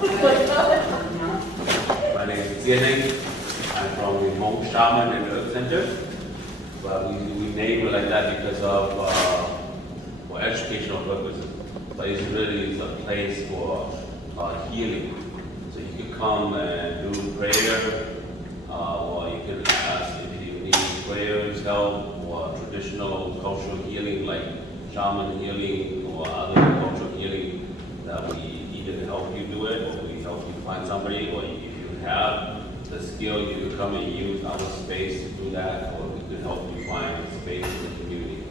My name is Neng. I'm from the Hmong Shaman and Earth Center. But we name it like that because of for educational purposes. But it's really a place for healing. So you can come and do prayer, or you can ask if you need prayers, help, or traditional cultural healing like shaman healing or other cultural healing that we either help you do it or we help you find somebody, or if you have the skill, you can come and use our space to do that, or we can help you find a space in the community.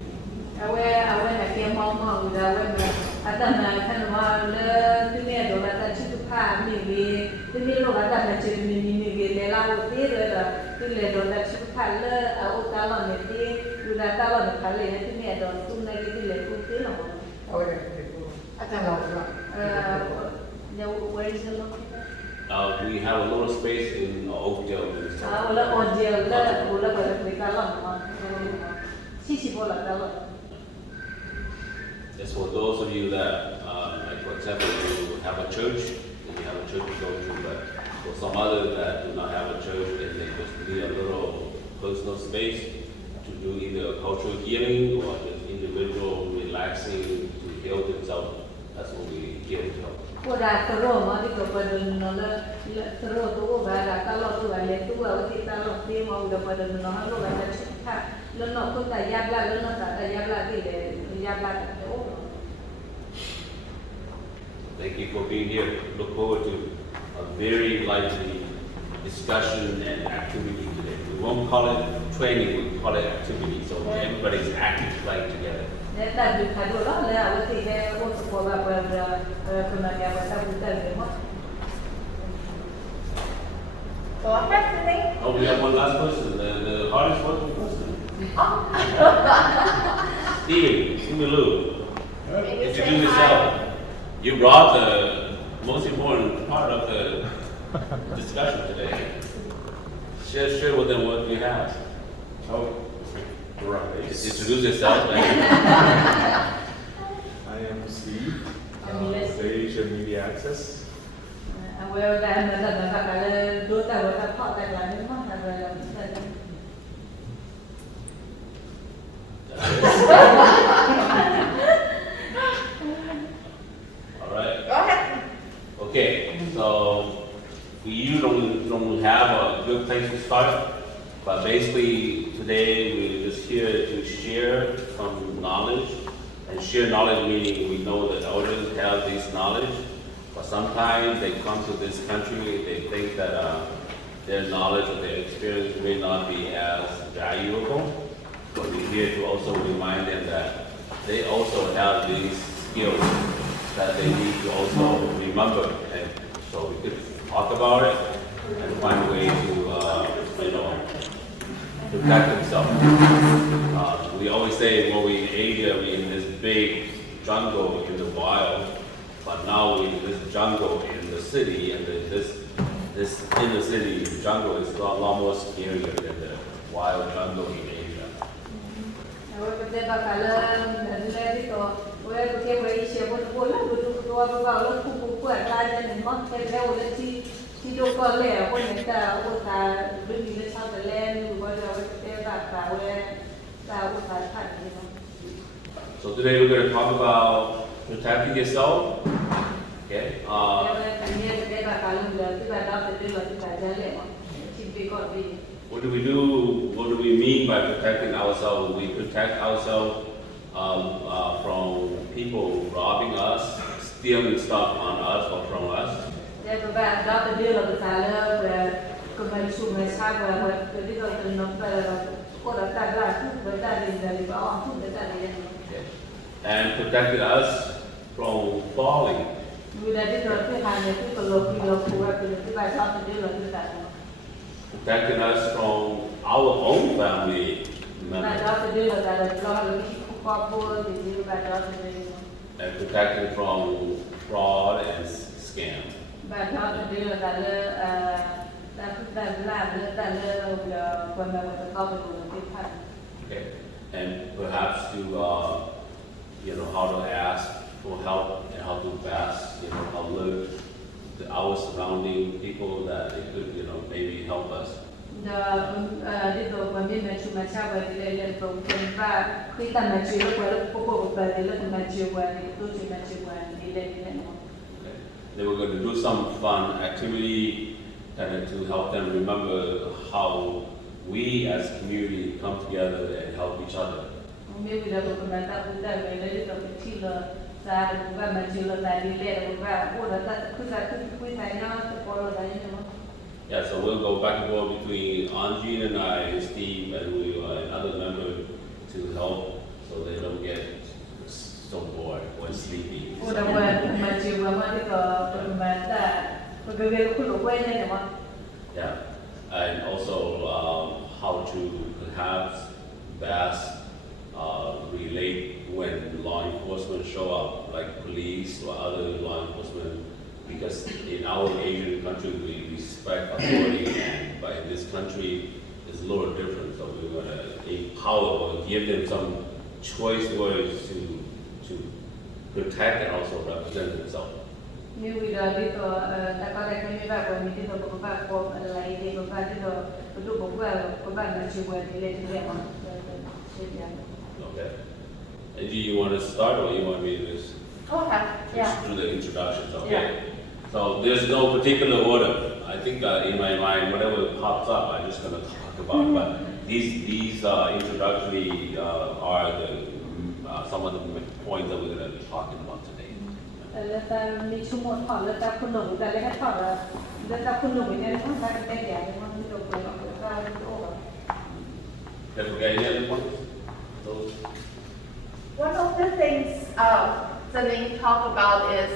Where is it located? We have a little space in Oakdale. It's for those of you that, like for example, you have a church, and you have a church to go to, but for some others that do not have a church, and they just need a little personal space to do either cultural healing or just individual relaxing to heal themselves. That's what we here to help. Thank you for being here. Look forward to a very lively discussion and activity today. We won't call it training, we call it activity, so everybody's active playing together. Oh, we have one last person, the hardest working person. Steve Lou. Introduce yourself. You brought the most important part of the discussion today. Share with them what you have. Oh, right. Introduce yourself. I am Steve, Stage and Media Access. All right. Go ahead. Okay, so you don't have a good place to start, but basically today we're just here to share some knowledge, and share knowledge meaning we know that elders have this knowledge, but sometimes they come to this country, they think that their knowledge or their experience may not be as valuable, but we're here to also remind them that they also have these skills that they need to also remember, and so we could talk about it and find a way to, protect themselves. We always say when we in Asia, we're in this big jungle in the wild, but now we're in this jungle in the city, and this in the city jungle is a lot more scarier than the wild jungle in Asia. So today we're going to talk about protecting yourself. Okay. What do we do? What do we mean by protecting ourselves? We protect ourselves from people robbing us, stealing stuff on us or from us. And protected us from falling. Protecting us from our own family members. And protecting from fraud and scam. Okay. And perhaps to how to ask for help and how to best alert our surrounding people that they could, maybe help us. Little when we met you, my child, little back, we can match you, but little match you when you do match you when you let it know. They were going to do some fun activity kind of to help them remember how we as a community come together and help each other. Maybe the government that little particular side of match you that you let over, or that could I now to follow that, Yeah, so we'll go back and forth between Angie and I and Steve and another member to help so they don't get so bored or sleepy. Or the one match you want to go that, but we will put away anyone. Yeah, and also how to perhaps best relate when law enforcement show up, like police or other law enforcement, because in our Asian country we respect authority, but in this country it's a little different. So we want to empower or give them some choice words to protect and also represent themselves. Như bây giờ đi tờ ta có đây không như vậy rồi mình đi tờ có bạn có lại đi có bạn đi tờ có đủ bóng vào có bạn là chịu quên thì lên thì đẹp mà. Okay. And do you want to start or you want me to just do the introductions? Okay. Yeah. So there's no particular order. I think in my mind, whatever pops up, I'm just going to talk about. But these introductory are some of the points that we're going to be talking about today. แล้วแต่มีชั่วโมงถอดแล้วแต่คุณหนุ่มแต่เลยให้ถอดแล้วแต่คุณหนุ่มเนี่ยต้องการเป็นแก่ๆมันไม่จบเลยหรอกแล้วก็โอ้ Have we got any other points? Those? One of the things Neng talk about is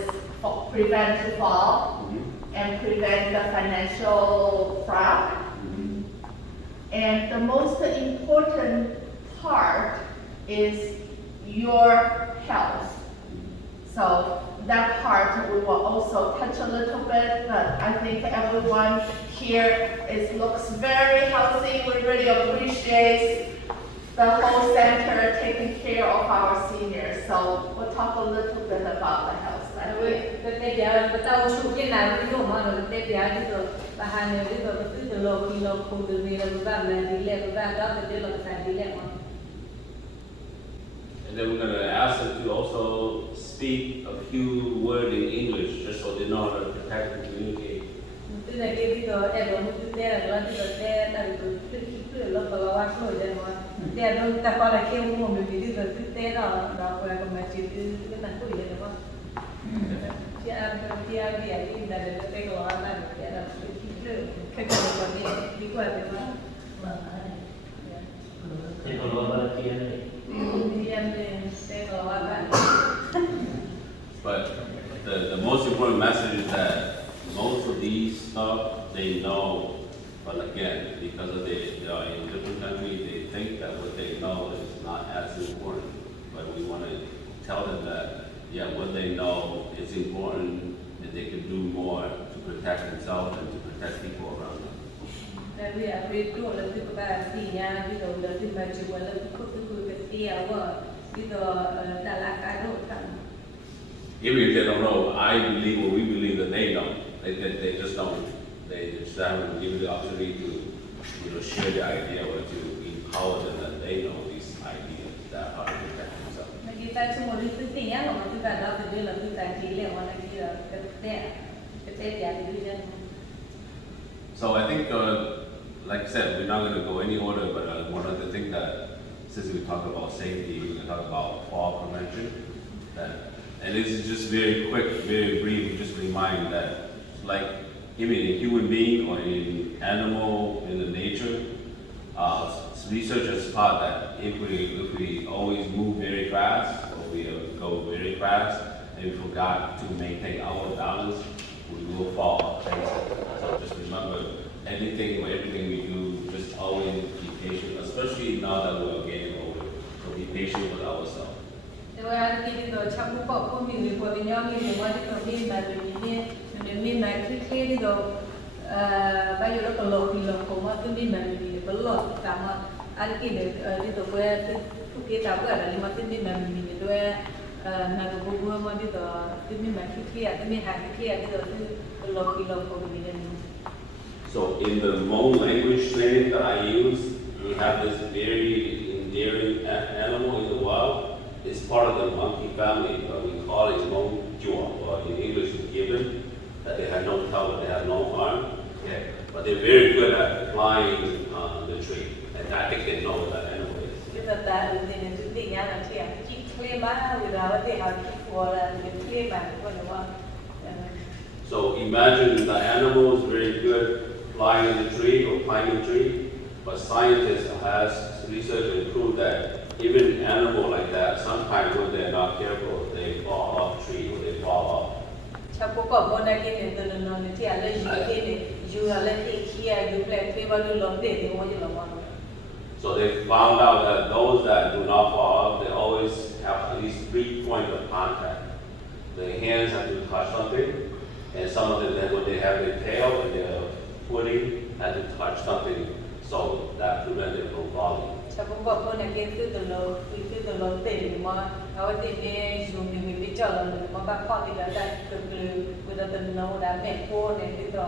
prevent the fall and prevent the financial fraud. And the most important part is your health. So that part we will also touch a little bit, but I think everyone here looks very healthy. We really appreciate the whole center taking care of our seniors. So we'll talk a little bit about the health side. cái tế bào bắt đầu chụp cái nào cái đồ mà nó tế bào đi rồi và hai người đi rồi cứ từ lâu khi lâu không được về là bạn này đi lên bạn đó thì là bạn đi lên mà. And then we're going to ask them to also speak a few words in English, just so they know how to protect and communicate. Tức là cái đi rồi em rồi một cái là nó đi rồi thế là rồi cứ lâu lâu qua rồi đấy mà. Thế là ta qua là kêu một mình đi rồi cứ thế đó qua còn mà chịu cái này cũng vậy đúng không? Chị ăn thì đi là để cái đó là cái là cái còn đi qua đấy mà. Thế còn lo bao nhiêu này? But the most important message is that most of these stuff they know, but again, because of they are in different countries, they think that what they know is not as important. But we want to tell them that, what they know is important, and they can do more to protect themselves and to protect people around them. Vì ở bên chỗ là cái bà thì nhà bây giờ là cái bà chịu là cái cái tia vợ bây giờ đã là cái độ thằng. Even if they don't know, I believe or we believe that they know. They just don't. They just haven't given the opportunity to share the idea or to empower them that they know these ideas that how to protect themselves. Mà khi ta chung một cái tia là một cái bà đó thì là cái tài trí là một cái tia thì đi. So I think, like I said, we're not going to go any order, but one of the things that, since we talk about safety, we're going to talk about fall prevention. And this is just very quick, very brief, just remind that, like even in a human being or in animal, in the nature, researchers thought that if we always move very fast, or we go very fast, and we forgot to maintain our balance, we will fall. So just remember, anything or everything we do, just always be patient, especially now that we're getting older. So be patient with ourselves. Rồi khi rồi trong cái bộ của mình của mình nhau mình nói cái đầu tiên là mình này khi đi rồi bây giờ nó còn lột thì lột cũng mà cái mình có lột cả mà anh kia để đi từ quê cái tao cái là mà cái mình đôi na go go mo di to ti mi ma ki clear ti mi ha ki clear di to ti lo ki lo ko mi ni. So in the Hmong language training that I use, we have this very endearing animal in the wild. It's part of the monkey family, but we call it Hmong Jua, or in English it's gibbon, that they have no tail, but they have no arm. Okay. But they're very good at flying on the tree, and I think they know what that animal is. Ti to ta u ti ni ti ya na ti ya ki clear ma wi da wa ti ha ki ko la ni clear ma ko ni wa. So imagine the animal is very good flying in the tree or climbing a tree, but scientists has research and prove that even an animal like that, sometimes when they're not careful, they fall off tree or they fall off. Cha ko ko mo na ki ni to no ni ti ya le yu ki ni yu la le ti ki ya yu le ti ba lu lo ti ti mo ji lo ma. So they found out that those that do not fall off, they always have at least 3 points of contact. Their hands have to touch something, and some of them, then when they have their tail and their footing, have to touch something, so that prevents them from falling. Cha ko ko mo na ki ti to lo ti ni ma a wa ti ni yu mi mi bi cha lo ni ma ba ko ti ga da to lu wi da to no da me ko ni ti to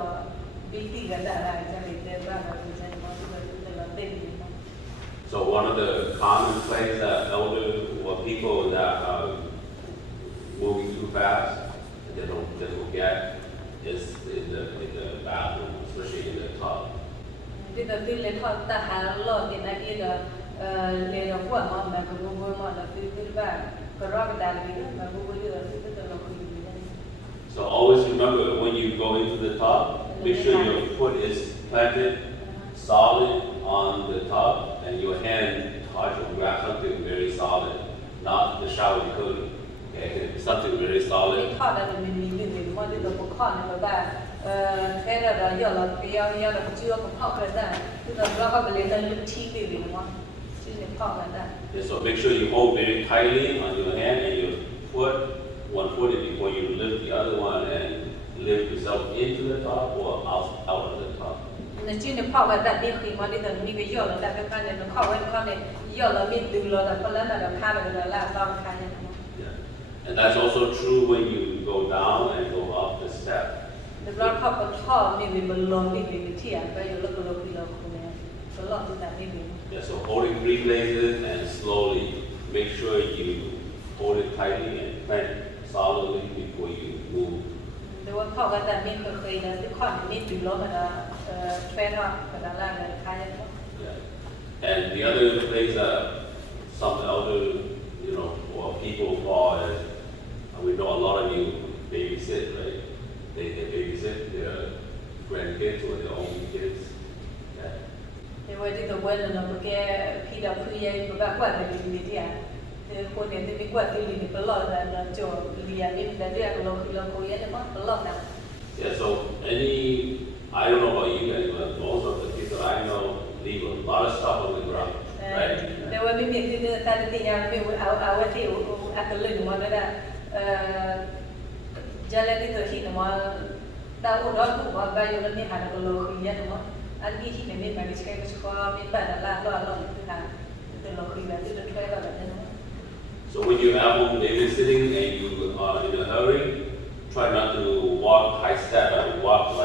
bi ti ga da la cha ni te ba ba ti cha ni ma ti to lo ti ni ma. So one of the common plays that elder or people that are moving too fast, and they don't get, is in the bathroom, especially in the tub. Ti to ti le tho ta ha lo ti na ki da le ro ko ma ma ko go ma da ti ba ko ro ga da li ma go go ti to lo ko ni. So always remember, when you go into the tub, make sure your foot is planted solid on the tub and your hand touch or grab something very solid, not the shower curtain. Okay, something very solid. 靠的你你么的都不靠那个吧，开了的要了不要要了就要不靠个的，这个不要靠个连的踢的了嘛，就是靠个的。 Yeah, so make sure you hold very tightly on your hand and your foot, one foot before you lift the other one and lift yourself into the tub or out of the tub. 那今天泡个的，你可以嘛？你等你个要了，大概看见能泡完看见要了面对了的，不然那个看那个拉当看见嘛。 Yeah. And that's also true when you go down and go up the step. 那不然靠个泡，你们不弄，你们天，不要那个那个那个呢，不弄就在那边。 Yeah, so holding 3 places and slowly make sure you hold it tightly and plant solidly before you move. แต่ว่า泡个的面可以的，是看面对了那个穿上那个那个看见吗？ Yeah. And the other place that some elder, or people fall is, we know a lot of you babysit, right? They babysit their grandkids or their own kids. Yeah. 因为这个我人呢，不给批到批也不把管的里面的呀，过年这边管的里面不老的，那就里面的这样老老也的嘛，不老的。 Yeah, so I don't know about you guys, but most of the people I know leave a lot of stuff on the ground, right? แต่ว่าไม่มีที่แต่ที่ยังไม่เอาไว้ที่อัตลึงมาได้จะเล่นที่ตัวที่นมาดาวดาวถูกว่าไปอยู่แล้วนี่หาตัวโลคุยนมาอันนี้ที่ไม่มาดิสเคปสควอมีแบบนั้นละล้อที่หาตัวโลคุยแบบที่ตัวช่วยเราแบบนั้น So when you're at home babysitting and you are in a hurry, try not to walk high step and walk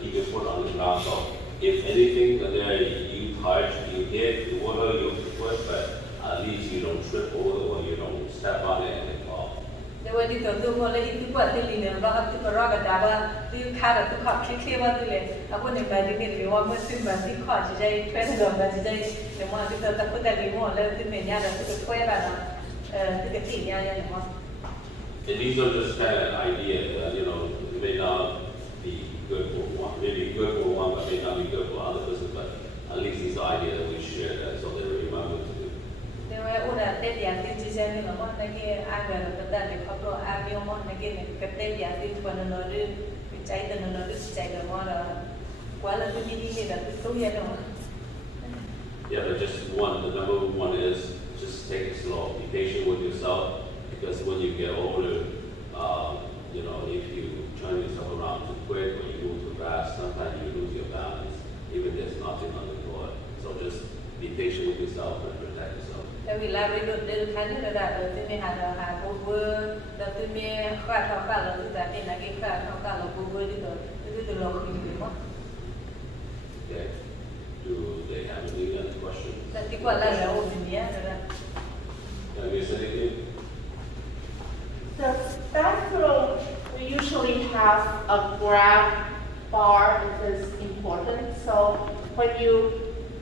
keep your foot on the ground. So if anything there you touch, you hit, you water your foot, but at least you don't trip over or you don't step on it and it fall. แต่ว่าที่ตัวคนเลยที่กว่าที่ลีเนี่ยเราที่มารอกันดาว่าที่ข้าที่ขับเคลียร์ว่าที่เลยเอาคนในแบบนี้หรือว่าเมื่อซึ่งแบบที่ข้อจะได้ช่วยเหลือแบบจะได้หรือว่าที่ตัวตะกุดแต่ลีมั่วแล้วที่เป็นญาติที่ช่วยแบบนั้นที่เป็นสิ่งญาติหรือว่า And these are just kind of ideas, it may not be good for one, maybe good for one, but may not be good for other person, but at least these are ideas that we share that so they remember to do. แต่ว่าอุณหภูมิอย่างที่จีเจนี่เราว่าในที่อ่านแบบเป็นแต่ในครอบครัวอ่านเยอะมากในที่เนี่ยกับเต็มอย่างที่ทุกคนนอนด้วยใจแต่นอนด้วยใจกันว่าเรากว่าเราจะมีที่นี่แบบตู้เย็นเนาะ Yeah, but just the number one is just take it slow, be patient with yourself, because when you get older, if you turn yourself around too quick or you move too fast, sometimes you lose your balance, even there's nothing on the floor. So just be patient with yourself and protect yourself. แต่เวลาไปโดนเดิน khá như là đã rồi thì mình hà bố vừa là thì mình khoa thao cả là từ tại này cái khoa thao cả là bố vừa đi rồi từ lâu khi đi mất Okay. Do they have any other questions? là thì quả là ổn định nhé rồi Can I miss anything? The bathroom, we usually have a grab bar. It is important. So when you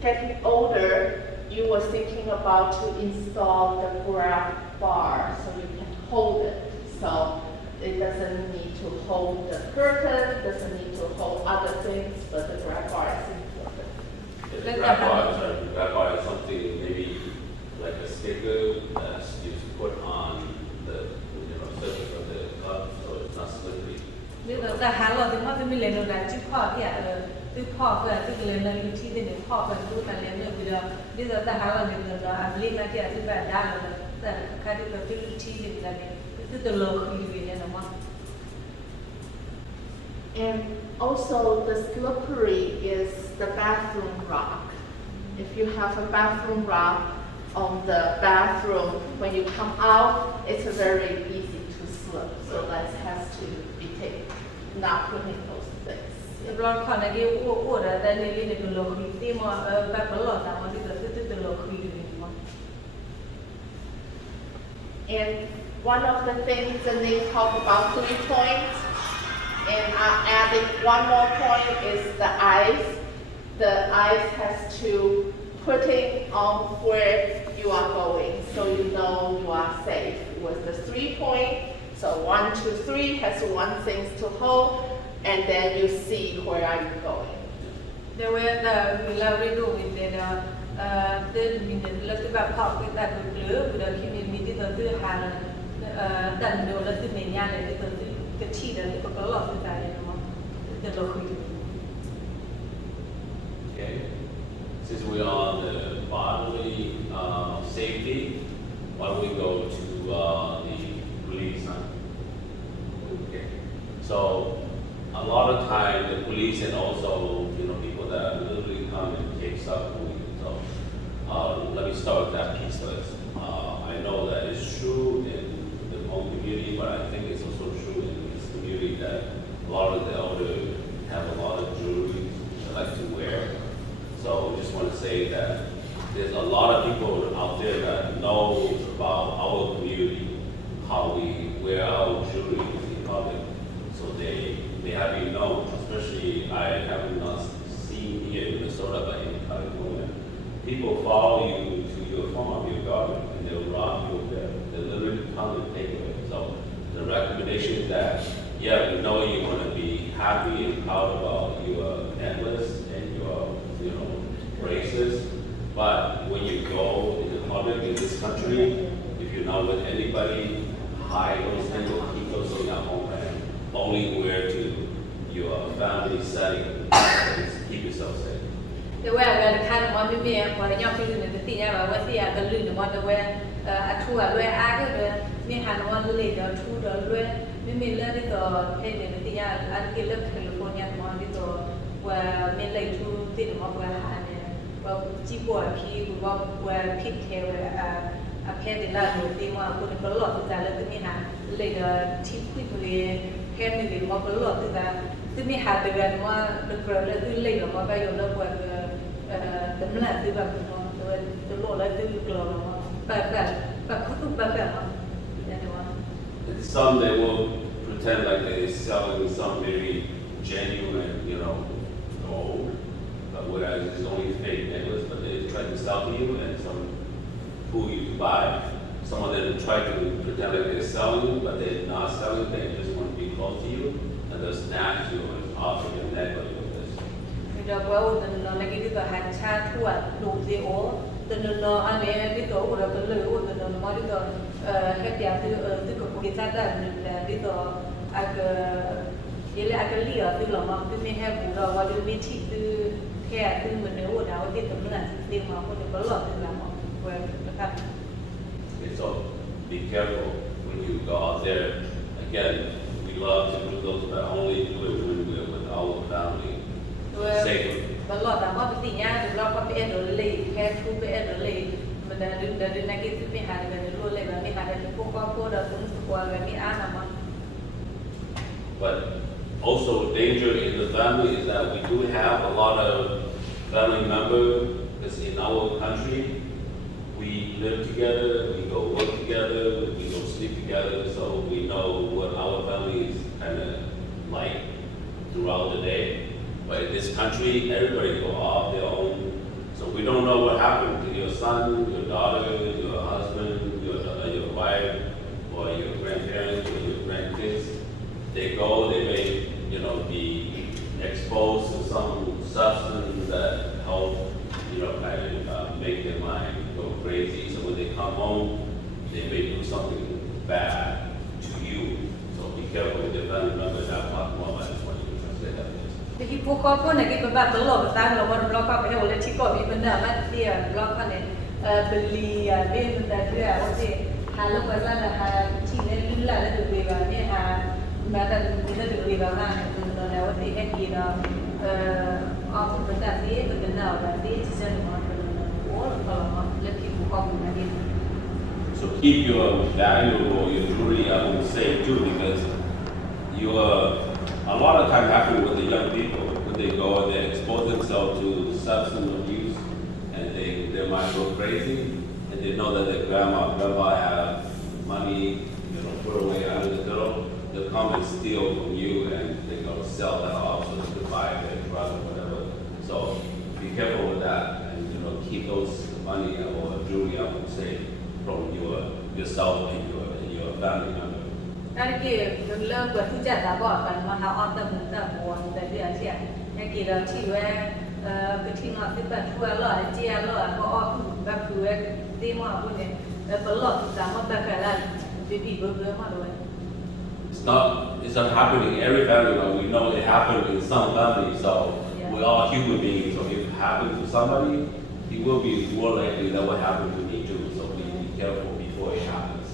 get older, you were thinking about to install the grab bar so you can hold it. So it doesn't need to hold the curtain, doesn't need to hold other things, but the grab bar is important. The grab bar is something maybe like a sticker that's used to put on the surface of the cup so it's not slippery. bây giờ ta há lò thì mất thì mình lấy đồ đá chứ khó thì từ khó về từ lấy là những chi để khó về tu ta lấy được bây giờ ta há lò được rồi ăn lên là thì từ về đá rồi ta khai được từ chi để là từ lâu khi về này nó And also the slippery is the bathroom rock. If you have a bathroom rock on the bathroom, when you come out, it's very easy to slip. So that has to be taken, not putting those things. เราขอในที่อ้วนแต่ในนี้ในตัวเราคือที่มันแบบเราหล่อตามมันที่ตัวเราคืออยู่ในมัน And one of the things that they talk about 3 points, and adding one more point is the eyes. The eyes has to putting on where you are going, so you know you are safe. With the 3 point, so 1, 2, 3 has one thing to hold, and then you see where are you going. There were the lovely room in there. The minute let's about pop with that blue, with a community to have done no less than many other the cheetah, the lot of the local. Okay. Since we are on the bodily safety, why don't we go to the police? Okay. So a lot of time the police and also people that literally come and take stuff from you. So let me start with that piece first. I know that it's true in the Hmong community, but I think it's also true in this community that a lot of the elders have a lot of jewelry they like to wear. So I just want to say that there's a lot of people out there that know about our community, how we wear our jewelry in public. So they have you know, especially I haven't seen here in Minnesota, but in California, people follow you to your farm, your garden, and they'll rob you there. They literally come and take it. So the recommendation is that, yeah, we know you want to be happy and proud about your necklace and your braces, but when you go in the public in this country, if you're not with anybody, hide those things or keep those things at home and only wear to your family setting and keep yourself safe. The way I kind of want to be what a young person in the theater, what the other little one the way a two where I could me had one later, 2 the me let it or pay in the theater and give up California one little where me like 2 didn't want where I well, Jibo P where pit hair a pair in that thing one put a lot of that let me have later cheap quickly hand me walk a lot of that. To me had the red one the girl let you later what by your love where the blood the law let you glow but could Some they will pretend like they're selling some very genuine, gold, but whereas it's only fake necklace, but they try to sell to you and some fool you to buy. Some of them try to pretend like they're selling you, but they're not selling, they just want to be close to you, and they'll snatch you and offer your necklace with this. Well, the negative had chat who are no the all, the no, I mean, the over the low, the monitor, head the cookie that little I can leave the long, they may have what you meet to care to when they would have did the blood, they were a lot of them where the happen. Okay, so be careful when you go out there. Again, we love to do those, but only do it when we're with our family. Safely. But lot of what the thing, I love up in the lake, care to be in the lake, but dari lagi tu ni hari dari luar lagi ni hari ni pokok dah pun sekolah lagi anak. But also danger in the family is that we do have a lot of family members, because in our country, we live together, we go work together, we go sleep together, so we know what our family is kind of like throughout the day. But in this country, everybody go off their own, so we don't know what happened to your son, your daughter, your husband, your wife, or your grandparents, or your grandkids. They go, they may, be exposed to some substance that help, kind of make their mind go crazy. So when they come home, they may do something bad to you. So be careful with your family members. I'll talk more about this when you translate that. Jadi pokok pun lagi bebat telur betul kalau orang blok apa yang boleh cikgu di benda mat dia blok kan beli benda dia okey kalau pasal Cina dulu lah tu beli ni mata kita tu beli kan tu dah okey kan dia apa benda dia benda orang dia cina orang kalau lebih pokok lagi. So keep your valuable, your jewelry, I would say too, because a lot of time happen with the young people when they go and they expose themselves to substance abuse, and their mind go crazy, and they know that their grandma and grandpa have money, put away under the pillow. They'll come and steal from you, and they go sell that off so they can buy their drug or whatever. So be careful with that, and keep those money or jewelry, I would say, from yourself and your family member. Nanti belum bertujuan dah buat kan, mahal orang tak buat dari Asia. Yang kita cium ketinggalan tempat tua lah, dia lah, orang tak tua, dia mah pun ni, pelak kita mah tak kalah, bibi berapa doa. It's not happening in every family, but we know it happened in some families. So we're all human beings. So if it happened to somebody, it will be more likely that will happen to me too. So be careful before it happens.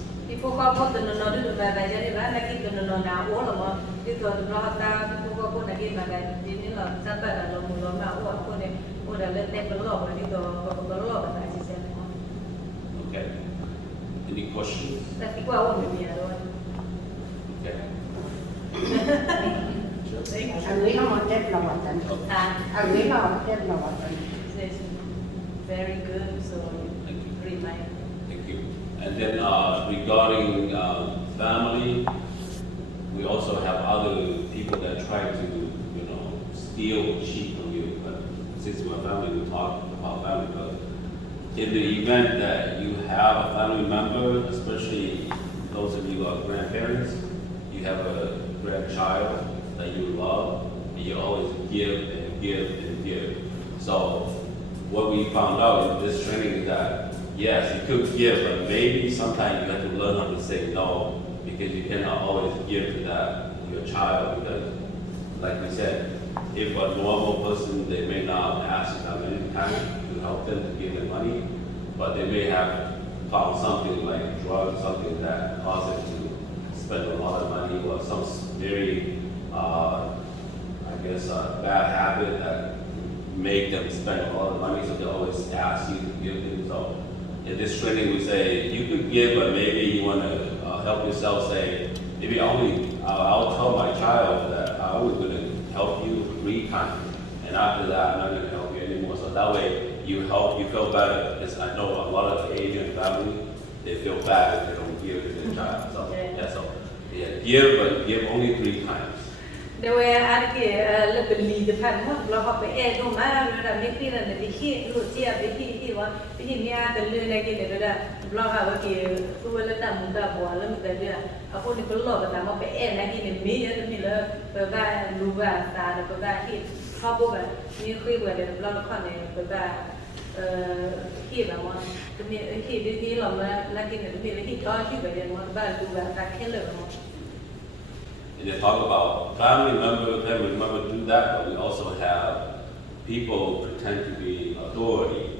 Pokok apa tu nono tu bagai jadi mana kita nono na orang mah itu tu rahata pokok pun lagi bagai ini lah sampai dah lalu na orang pun ni udah letak belok itu belok bagai sisa. Okay. Any questions? Tapi gua awak biar doang. Okay. Anh Lý nó một chết là hoàn thành. Anh Lý nó một chết là hoàn thành. Very good. So Thank you. remind. Thank you. And then regarding family, we also have other people that try to, steal or cheat from you. But since we're family, we talk about family. But in the event that you have a family member, especially those of you who are grandparents, you have a grandchild that you love, and you always give and give and give. So what we found out in this training is that yes, you could give, but maybe sometimes you have to learn how to say no, because you cannot always give to your child, because like we said, if a normal person, they may not ask you that many times to help them to give them money, but they may have found something like drugs, something that causes them to spend a lot of money, or some very, bad habit that make them spend a lot of money, so they always ask you to give them. So in this training, we say you could give, but maybe you want to help yourself. Say maybe I'll tell my child that I was going to help you 3 times, and after that, I'm not going to help you anymore. So that way, you feel better. Because I know a lot of Asian families, they feel bad if they don't give to their child. So give, but give only 3 times. Dewa ada ke lebih depan mah kalau apa tu mana ada mesti ada dikit lu siap dikit wah ini ni ada lu lagi ni ada belum apa ke tu ada tak muda buat lah muda dia aku ni kalau pertama lagi ni ni lah pergi luar tak ada pergi kau buat ni kau buat ada belum kau ni pergi lah mah ni ni lah lagi ni lagi kau juga yang mah baru luar tak kena mah. And they talk about family member do that, but we also have people who pretend to be authority.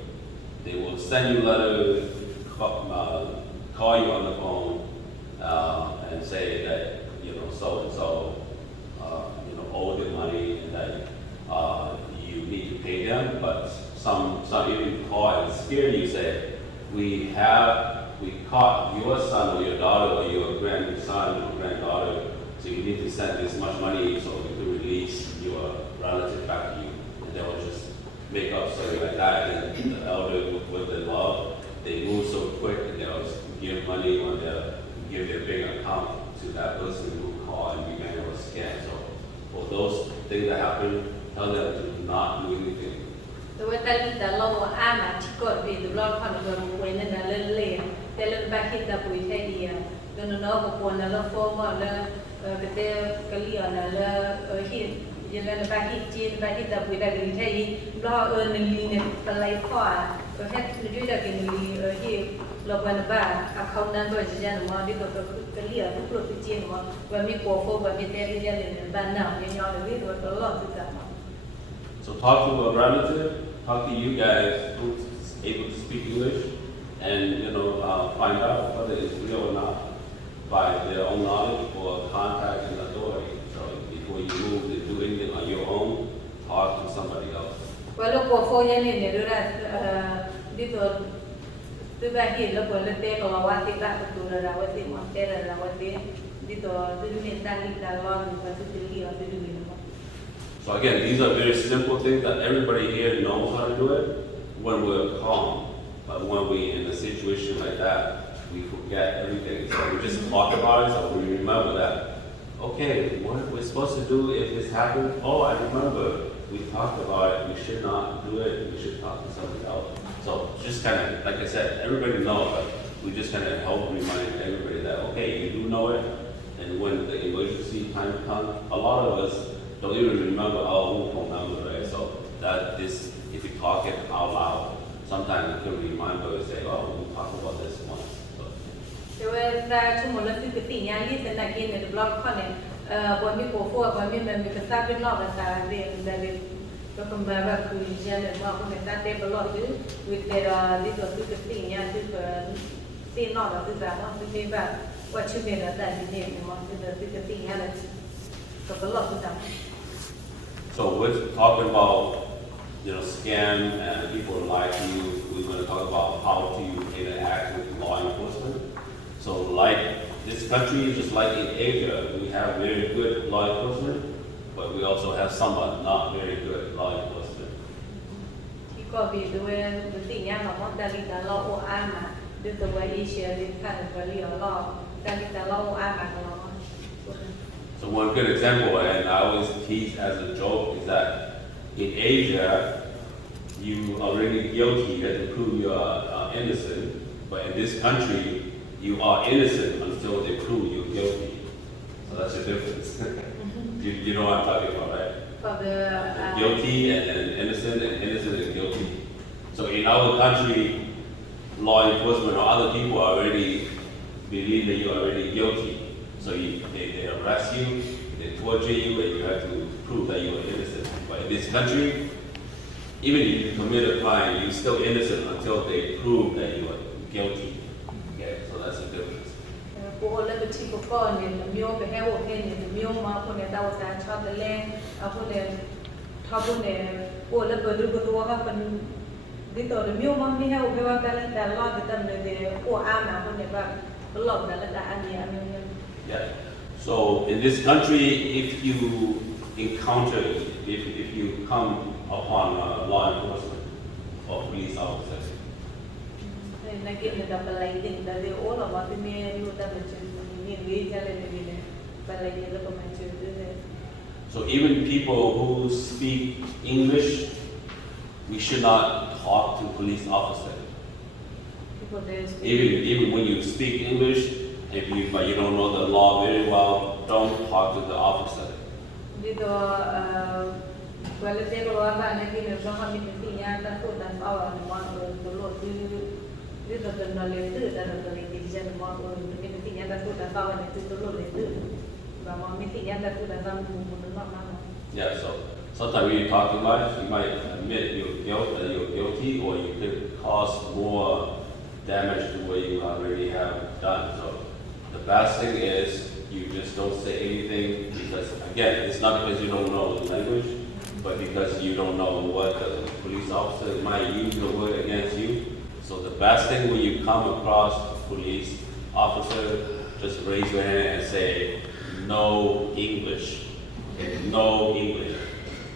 They will send you letters, call you on the phone, and say that, so and so, owe them money and that you need to pay them, but some even call and scare you, say, we caught your son or your daughter or your grandson or granddaughter, so you need to send this much money so we can release your relative back to you. And they will just make up something like that, and the elder with the law, they move so quick and they'll give money or they'll give their bank account to that person who called and began a scam. So for those things that happen, tell them to not do anything. แต่ว่าแต่เราอ้ามาที่กดเป็นตัวรอดผ่านเบอร์ไว้นั่นน่ะเล่นแต่เล่นไปคิดแต่ปุ๋ยไทยเดียวตอนนั้นเราก็ควรนะเราโฟมว่าเราก็เตะกะเลียนะเราคิดยังเล่นไปคิดจีนไปคิดแต่ปุ๋ยแต่กะเลียไทยเราหนึ่งลีเนี่ยเป็นไรข้อแค่ด้วยแต่กินลีที่เราเป็นบ้าเขานั้นก็จะยังมาที่ตัวกะเลียทุกตัวจีนว่าว่ามีโกโฟว่ามีแต่ที่ยังเล่นบ้านหนาวยังยาวเลยตัวตลอดสุดท้าย So talk to a relative, talk to you guys who's able to speak English, and find out whether it's real or not by their own knowledge or contact an authority. So before you move to do anything on your own, talk to somebody else. Well, look for you in the the back here, look at the take of what they got to do, what they want, what they did or didn't stand that long because it's really or doing. So again, these are very simple things that everybody here knows how to do it when we're calm. But when we're in a situation like that, we forget everything. So we just talk about it, so we remember that. Okay, what we're supposed to do if this happens? Oh, I remember. We talked about it. We should not do it. We should talk to somebody else. So just kind of, like I said, everybody knows, but we just kind of help remind everybody that, okay, you do know it. And when the emergency time comes, a lot of us don't even remember our phone number, right? So that this, if you talk it out loud, sometimes you can remind us and say, oh, we talked about this once. So. แต่ว่าชั่วโมงละ10 อย่างที่เสนอกินในบล็อกข้อเนี่ยบนมีโปรโฟล์บนมีมันมีกระซับเป็นรอบภาษาเรียนก็เป็นแบบคุยเชียร์เลยว่าคนเป็นตาเต้ตลอดอยู่วิธีที่ตัว10 อย่างที่เป็นสิ่งนอกจากที่แบบว่าที่แบบว่าชื่อเป็นอะไรที่เนี่ยมันคือ10 อย่างเลยก็ตลอดที่จะ So we're talking about, scam and people lie to you. We're going to talk about how to interact with law enforcement. So like this country, just like in Asia, we have very good law enforcement, but we also have somewhat not very good law enforcement. ที่ก็มีด้วยสิ่งอย่างของดาริตาเราอ้ามาด้วยตัวเอเชียด้วยการเรียนเราดาริตาเราอ้ามาของเรา So one good example, and I always tease as a joke, is that in Asia, you are already guilty, you have to prove you are innocent, but in this country, you are innocent until they prove you're guilty. So that's the difference. You know what I'm talking about, right? Guilty and then innocent and guilty. So in our country, law enforcement or other people already believe that you're already guilty. So they arrest you, they torture you, and you have to prove that you are innocent. But in this country, even if you commit a crime, you're still innocent until they prove that you are guilty. Okay, so that's the difference. ผู้คนและที่ผู้ก่อเนี่ยมีโอไปให้โอเพนเนี่ยมีโอมาคนเนี่ยดาวสารชอบเล่นเอาคนเนี่ยทำคนเนี่ยผู้และเปิดดูตัวเขาเป็นดิตัวเนี่ยมีโอมาไม่ให้โอเพว่าการเล่นแต่รอดแต่ตำเนี่ยเดี๋ยวผู้อ้ามาคนเนี่ยแบบหลอกแต่ละแต่อันนี้อันนี้ Yeah. So in this country, if you encounter, if you come upon law enforcement or police officers, นักเรียนระดับอะไรเด็กแต่เดี๋ยวโอ้เราว่าที่มีอยู่แต่เป็นชื่อมีวิจัยอะไรเนี่ยอะไรเนี่ยแล้วก็มันชื่อด้วย so even people who speak English, we should not talk to police officers. Even when you speak English, but you don't know the law very well, don't talk to the officer. ดีตัวเวลาเด็กเราว่าการนักเรียนเราทำเป็นสิ่งอย่างต่างๆต่างๆเอาอันว่าตัวโลดดีตัวตัวเราเรียนตื่นแต่เราเรียนดีจังว่าเป็นสิ่งอย่างต่างๆต่างๆเอาอันนี้ตัวโลดเรียนตื่นแบบว่ามีสิ่งอย่างต่างๆต่างๆมุมนั้นมาก Yeah, so sometimes when you talk too much, you might admit that you're guilty, or you could cause more damage to what you already have done. So the best thing is you just don't say anything, because again, it's not because you don't know the language, but because you don't know what the police officer might use the word against you. So the best thing when you come across a police officer, just raise your hand and say, no English. Okay, no English.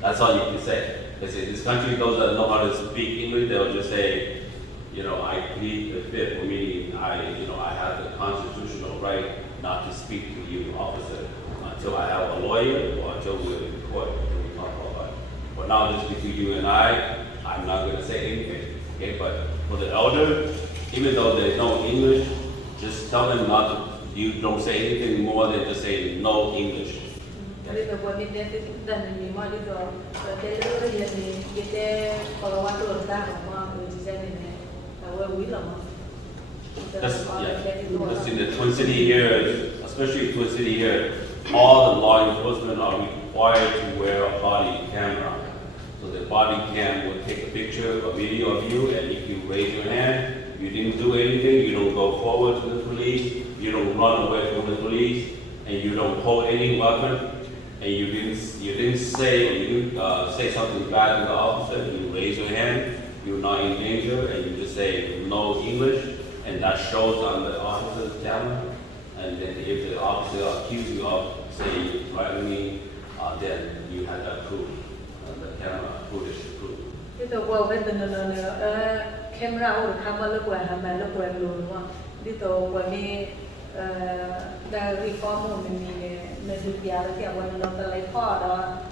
That's all you can say. Because in this country, those that know how to speak English, they'll just say, I plead the fifth, meaning I have the constitutional right not to speak to you, officer, until I have a lawyer or until we're in court when we talk about it. But now just between you and I'm not going to say anything. Okay, but for the elder, even though they know English, just tell them not to. You don't say anything more than just say no English. Jadi kalau kita dan ni mahu itu, kalau dia ni kita kalau waktu orang mahu jadi ni, tahu willam. That's in the Twin City here, especially Twin City here, all the law enforcement are required to wear a body camera. So the body cam will take a picture, a video of you, and if you raise your hand, you didn't do anything, you don't go forward to the police, you don't run away from the police, and you don't hold any weapon, and you didn't say or you didn't say something bad to the officer, you raise your hand, you're not in danger, and you just say no English, and that shows on the officer's camera. And then if the officer accuses you of saying threatening me, then you have that proof, the camera footage proof. Itu kalau kita kamera orang kamera lepas hamil lepas luar, itu kalau ni dari kamu ni dia tiapวันเราเลยพ่อเรา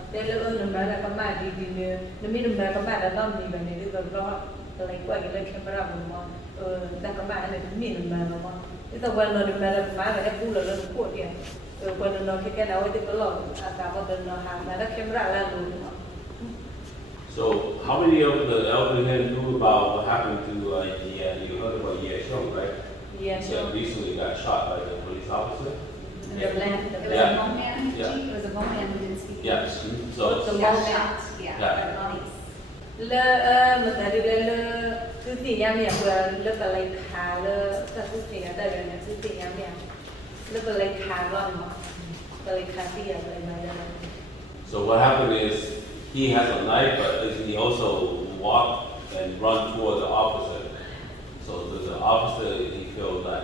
แต่เรื่องนั้นมาก็มาดีเนี่ยนี่มันมาก็มาแต่ต้องมีแบบนี้ที่เราอะไรกว่ากันkameraมันแต่ก็มาเนี่ยมีมันมาแล้วituวันเรามาแล้วมาแล้วพูดแล้วพูดเนี่ยวันเราแค่เราที่ก็หลอกอาการว่าเป็นเราหามาแล้วkameraแล้วดู So how many of the elderly here knew about what happened to you heard about Neng Xiong, right? Yeah, Yeah, recently got shot by the police officer. It was a Hmong man. It was a Hmong man who didn't speak Yeah, English. so He got shot. Yeah. Yeah. By police. mình thấy là thứ gì nhà mình vừa lớp là lấy khá là thứ gì ở đây là thứ gì nhà mình lớp là lấy khá luôn mà lấy khá gì ở đây mà So what happened is he has a knife, but he also walked and run toward the officer. So the officer, he feels like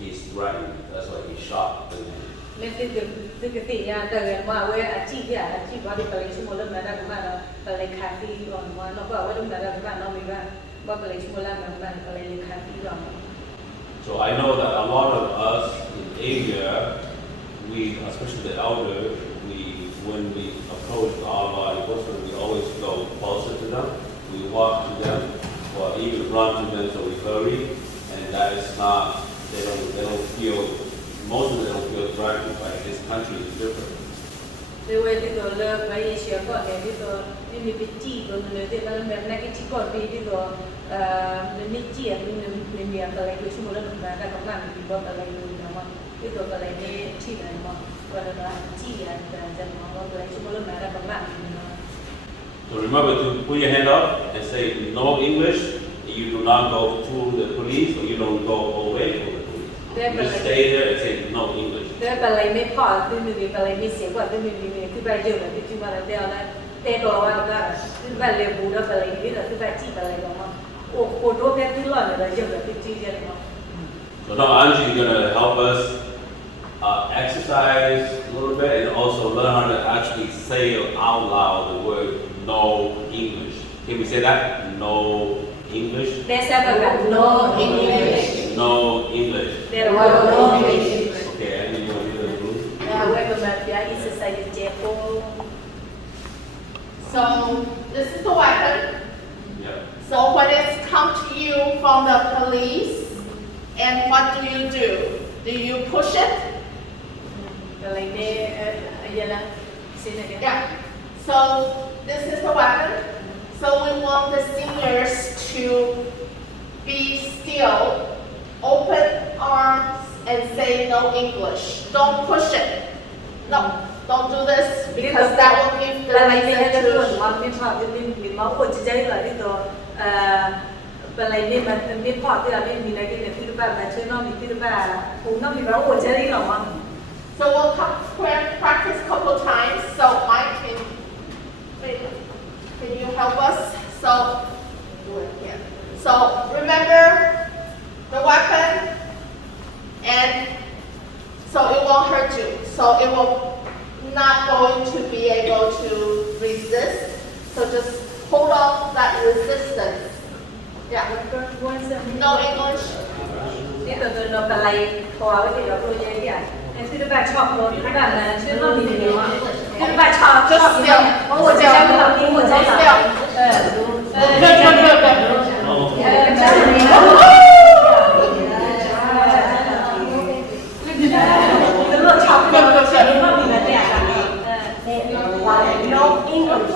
he's threatened. That's why he shot the man. nên cái gì nhà đây mà với chị vào đi lấy chúng một lần là cũng mà lấy khá gì rồi mà nó bảo với chúng là cũng nó mình vào lấy chúng một lần mà lấy khá gì rồi. So I know that a lot of us in Asia, especially the elder, when we approach our law enforcement, we always go closer to them. We walk to them, or even run to them, so we hurry, and that is not. They don't feel. Most of them don't feel threatened. Like this country is different. Vì vậy thì tôi là phải share con này thì tôi mình bị chỉ rồi mình thì là mình này cái chỉ còn vì thì tôi mình chỉ mình cái này cái số lượng là các bạn mình có cái này mà cái tôi cái này chỉ là mà và là chỉ là dân mà cái số lượng là các bạn So remember to put your hand up and say no English. You do not go to the police, or you don't go away from the police. You just stay there and say no English. Thế bà lấy mấy phỏ thì mình bà lấy mấy xế quả thì mình cứ bà dừng là thì chúng ta là đeo là tê đồ vào là thì bà lấy bù đó bà lấy biết là thì bà chỉ bà lấy đó mà ô đô cái thứ loại là dừng là thì chỉ dừng mà. So now Angie is going to help us exercise a little bit and also learn how to actually say out loud the word no English. Can we say that? No English? Để sao bà no English. No English. Để no English. Okay, and you want to do the group? So this is the weapon. Yeah. So when it's come to you from the police, and what do? Do you push it? Yeah. So this is the weapon. So we want the seniors to be still, open arms, and say no English. Don't push it. No, don't do this because that will give the reason to. So we'll practice a couple times. So Mike, can you help us? So do it again. So remember won't hurt you. So it will not going to be able to resist. So just hold off that resistance. Yeah. No English. Thế từ nó cả lại khóa cái đó rồi vậy à? Nên thứ ba chọn rồi các bạn là chưa nó bị gì mà. Thứ ba chọn Just still. một Still. cái là cái một cái Still. là. No English.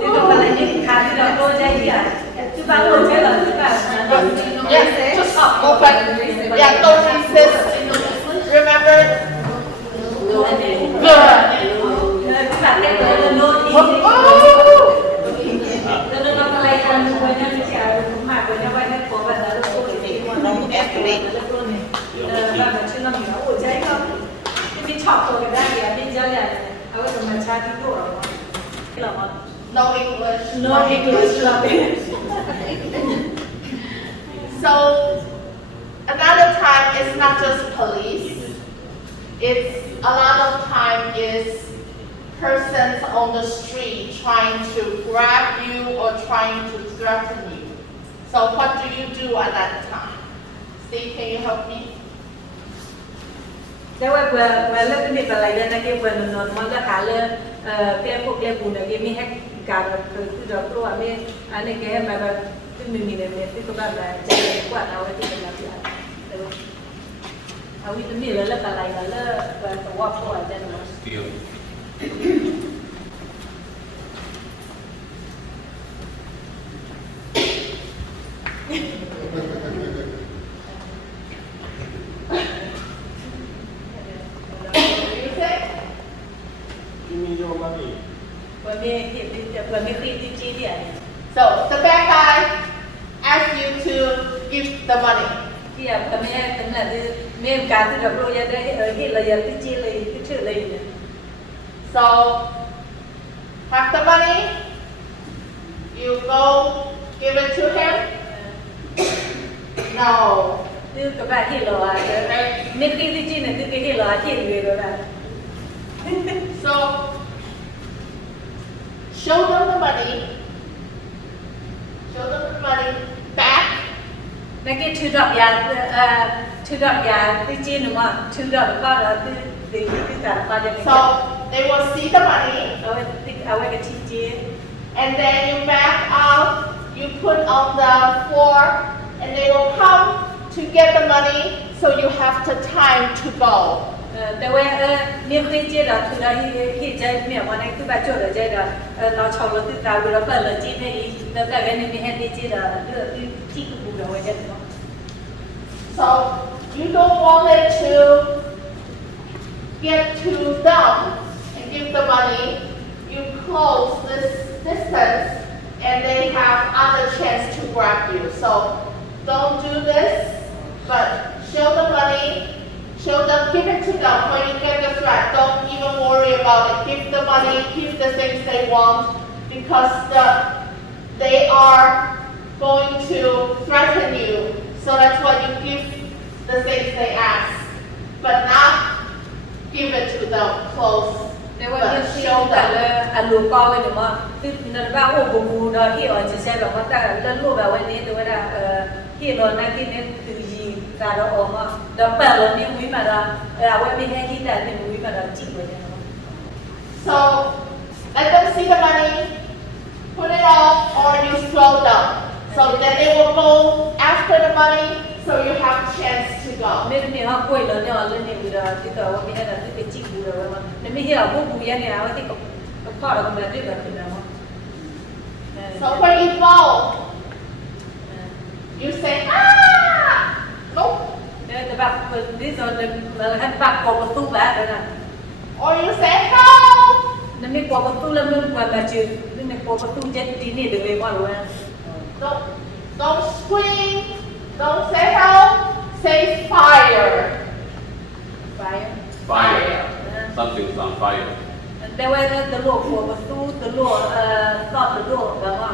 Thế nó cả lại những khá thì đó rồi vậy à? Thứ ba một cái là thứ ba. Yes, just open. Yeah, don't resist. Remember? Good. Các bạn thấy là nó đi. Nó cả lại ăn của nhau thì chả mà của nhau vậy hết của bạn là nó cái mà nó ép cái luôn này. Bạn mà chưa làm hiểu ủa cháy không? Cái chọc của cái ra kìa bên dưới làเอาไว้ทำไมชาที่ตัวเรา No English. No English เราเป็น So another time it's not just police. It's a lot of time is persons on the street trying to grab you or trying to threaten you. So what do you do at that time? Steve, can you help me? แต่ว่าเวลาเป็นอะไรเรื่องนั้นก็เวลานอนมันก็หาเรื่องเรื่องพวกเรื่องบุญเนี่ยมีให้การคือเราเพราะว่ามีอันนี้แกให้มาแบบที่มีเนี่ยที่ก็แบบจะกว่าเอาไว้ที่เป็นแบบนี้เอาวิตามินแล้วอะไรแล้วตัวพ่อจะเนาะ Still. You say? Give me your money. วันนี้เห็นวันนี้ตีจีเนี่ย So the bad guy asks you to give the money. ที่อ่ะทำไมถึงน่ะที่เมื่อการที่เราอยากได้ที่เราอยากที่จีเลยที่ชื่อเลยเนี่ย So have the money. You go give it to him. No. คือกับแบบที่เราอ่ะไม่ตีที่จีเนี่ยคือที่เราที่เลยเรา So show them the money. Show them the money back. นั่นก็ถือดอกยาที่จีนหรือว่าถือดอกก็เราที่จะมาจะ So they will see the money, เอาไว้กับที่จีน and then you back out. You put on the floor, and they will come to get the money. So you have the time to go. แต่ว่ามีเคยเจอเราถือเราที่ใจเมียวันนั้นคือแบบโจทย์เราใจเราชอบเราที่เราเราเปิดเราจีนให้แล้วแต่กันมีให้ที่จีนเราเลือกที่กูเราไว้ใจเนาะ So you don't want it to get too dumb and give the money. You close this distance, and they have other chance to grab you. So don't do this, but show the money. Show them, give it to them when you get the threat. Don't even worry about it. Give the money, give the things they want, because they are going to threaten you. So that's why you give the things they ask, but not give it to them close. แต่ว่าที่แต่ละอันลูกก็ไว้เดี๋ยวว่าที่นั่นว่าโอ้โหบูดที่อ่อนจะใช้แบบว่าแต่เรื่องลูกแบบวันนี้แต่ว่าที่เราหน้าที่นี้คือยีการเราออกมาเราเปิดเราไม่วิ่งมาเราว่าไม่ให้ที่แต่ไม่วิ่งมาเราจีบเลยเนาะ So let them see the money, put it off, or you throw them. So then they will go after the money, so you have chance to go. ไม่ได้มีห้องคุยแล้วเนี่ยเรื่องนี้เราที่ตัวว่าไม่ให้เราที่เป็นจีบเราว่าไม่ให้เราพวกบุญเนี่ยว่าที่กับพ่อเราทำอะไรด้วยแบบนี้นะ So when you fall, you say, ah, nope. แต่แบบนี่ตอนเราให้ปากกบประตูแบบนั้น Or you say, help. นั่นไม่กบประตูแล้วมันกว่ามาจืดนี่ไม่กบประตูเจ็ดทีนี่เดี๋ยวเลยว่ารู้นะ Don't scream. Don't say help. Say fire. Fire. Fire. Something's on fire. แต่ว่าตลกหัวประตูตลกตอดตลกแบบว่า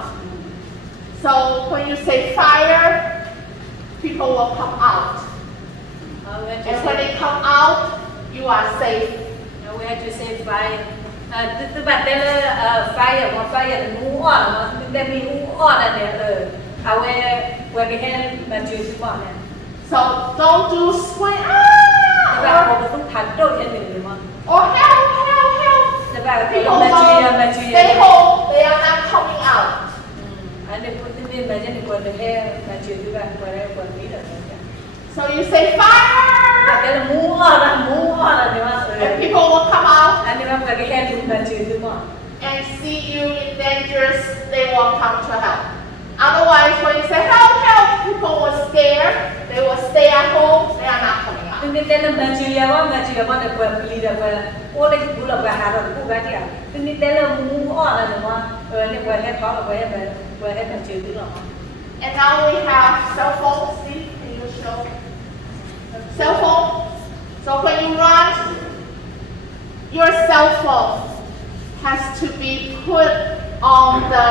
So when you say fire, people will come out. And when they come out, you are safe. We have to say fire. Tức bạn tên là fire, mà fire là mũ on, mà tên mình mũ on là để where cái hand mà chịu sự bọn này. So don't do scream, Tức bạn có không thắng đôi nhân mình đúng không? or help, help, help. Tức bạn People có mà stay chịu. home, they are not coming out. Anh đừng có tin mình mà dân quần được hair mà chịu tức bạn quần đây quần mỹ được rồi. So you say fire, Cái là mũ on là đúng không? and people will come out Anh em cái hand chúng ta chịu tức bọn. and see you in dangers, they will come to help. Otherwise, when you say help, help, people will scare, they will stay at home, they are not coming out. 근데 때는 마주야 내 거야 리더 거야 오래 불러 봐 하러 구가지야 근데 때는 무어라 뭐 내 거야 해 더 거야 해 마주 들어 And now we have cell phones. See, can you show? Cell phone. So when you run, your cell phone has to be put on the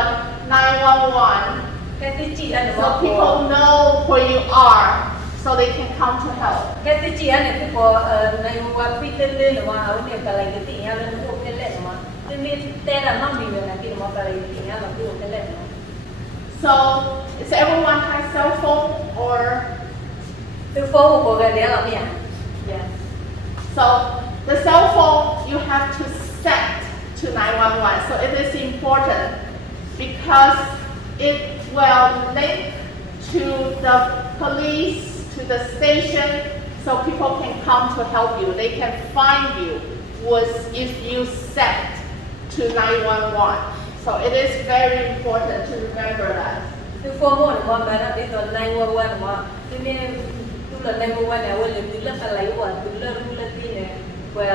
911 cái tí chỉ anh so nó people know where you are so they can come to help. cái tí chỉ anh này có này qua phi tên lên mà ở đây cái này cái tí nhau lên của cái lệ mà nên tên là nó bị là cái mà cái tí nhau là của cái lệ mà So is everyone has cell phone or từ phố của cái đấy là gì à? Yeah. so the cell phone you have to set to 911. So it is important because it will link to the police, to the station, so people can come to help you. They can find you if you set to 911. So it is very important to remember that. Từ phố một mà nó đi từ này qua mà từ nên từ lần này qua này qua lần thứ lần là lấy qua từ lần tí này qua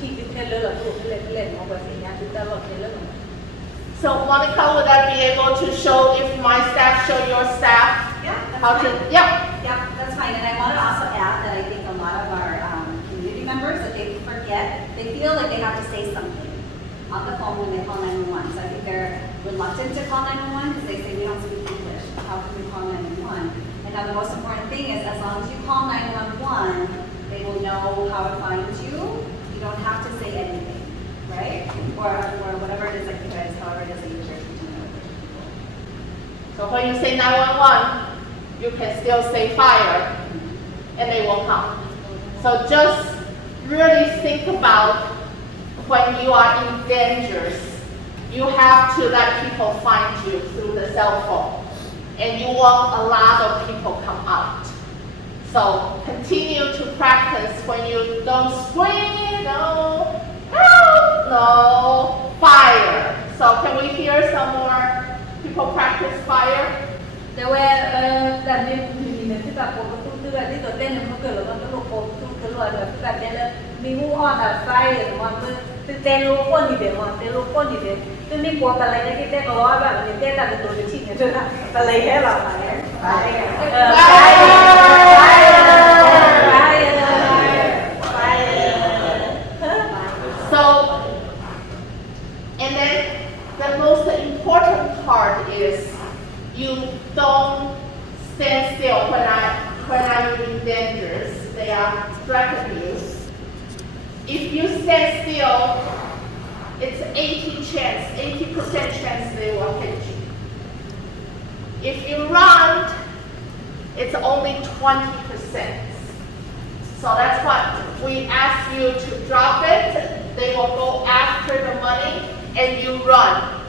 thì cái lần là của cái lần mà qua thì nhà chúng ta vào cái lần So Monica, would I be able to show if my staff show your staff Yeah, that's how to? fine. Yep. Yeah, that's fine. And I want to also add that I think a lot of our community members, that they forget, they feel like they have to say something on the phone when they call 911. So I think they're reluctant to call 911 because they say we don't speak English. How can we call 911? And now the most important thing is as long as you call 911, they will know how to find you. You don't have to say anything, right? Or whatever it is that you guys, however it is that you share between other people. So when you say 911, you can still say fire, and they will come. So just really think about when you are in dangers, you have to let people find you through the cell phone, and you want a lot of people come out. So continue to practice when you don't scream, no, help, no, fire. So can we hear some more people practice fire?แต่ว่าแบบนี้มีเนี่ยที่แบบผมก็ตู้แบบที่ตัวเต้นมันเกิดแล้วมันก็ลงโป๊ตู้ตลอดแบบแบบนี้แล้วมีมูอ่อนแบบไฟมันคือเต้นลูกก้นดีเดียวมันเต้นลูกก้นดีเดียวคือมีกลัวอะไรนะที่เต้นก็ว่าแบบนี้เต้นแต่เป็นตัวจะชิงเนี่ยด้วยนะอะไรแค่แบบไหนไฟSo, and then the most important part is you don't stand still when you're in dangers. They are threatening you. If you stand still, it's 80% chance they will hit you. If you run, it's only 20%. So that's what we ask you to drop it. They will go after the money and you run.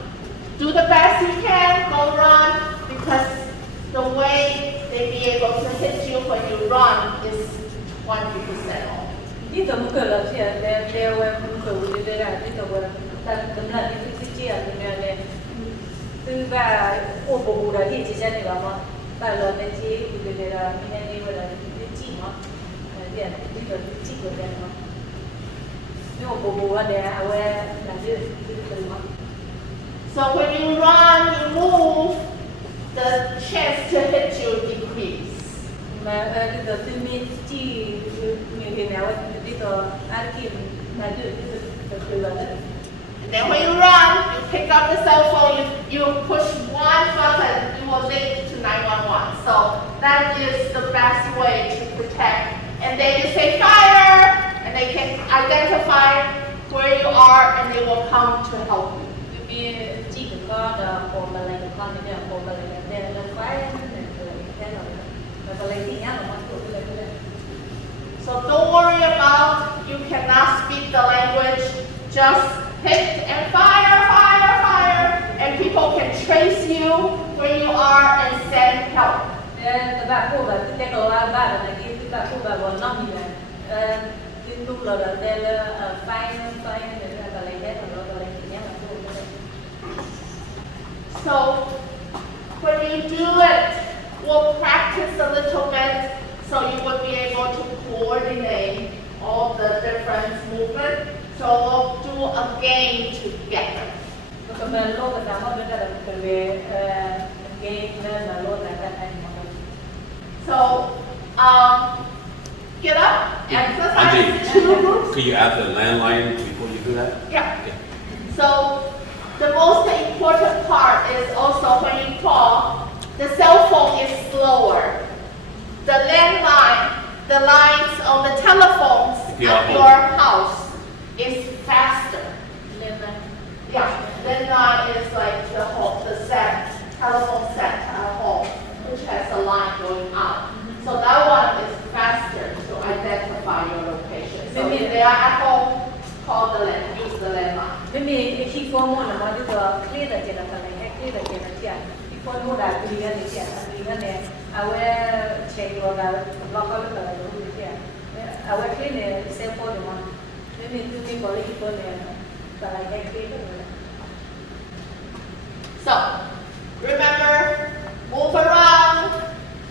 Do the best you can, go run, because the way they be able to hit you when you run is 20% off. ที่ตัวมันเกิดแล้วเสียเร็วมันเกิดได้ได้ที่ตัวแต่ตำนานที่เจียเนี่ยคือว่าโอ้โหได้ที่จีนนี่ว่ามั้งแต่เราในที่อยู่ในเราไม่ได้เวลาที่จีนมั้งเนี่ยที่ตัวจีนกันมั้งนี่โอ้โหว่าเนี่ยเอาไว้หลังที่ตัวมั้ง So when you run, you move, the chance to hit you decrease. มาที่ตัวที่มีจีมีเห็นแล้วที่ตัวอาร์คิมมาที่ตัวคือเรา And then when you run, you pick up the cell phone, you push one button, you will link to 911. So that is the best way to protect. And then you say fire, and and they can identify where you are and they will come to help you. Vì chỉ có có mà lại con thì có mà lại đây là phải thế nào mà lại thì nhá mà tụi lại cái So don't worry about you cannot speak the language. Just hit and fire, fire, fire, and people can trace you where you are and send help. các bạn cô là cái đồ bạn là cái các bạn cô là còn năm gì này cái lúc là đây là fine là lại thế là lại thì nhá mà cô So when you do it, we'll practice a little bit so you will be able to coordinate all the different movements. So we'll do a game together. còn mình lúc mà nào mà mình là về game nên là lúc là cái này So get up, exercise. Angie, two groups. could you add the landline before you do that? Yeah. So the most important part is also when you call, the cell phone is slower. The landline, the lines on the telephones at your house is faster. Yeah, landline is like the set, telephone set at home, which has a line going out. So that one is faster to identify your location. So if they are at home, use the landline. ไม่มีที่โฟมอนมาที่ตัวคลีดเจนอะไรให้คลีดเจนเจียที่โฟมอนได้คลีดเจียคลีดเนี่ยเอาไว้เช็คว่าเราล็อกเขาหรือเปล่าดูเจียเอาไว้คลีดเนี่ยเซฟโฟนมันไม่มีที่มีบริษัทเนี่ยอะไรให้คลีดเลย So, remember, move around,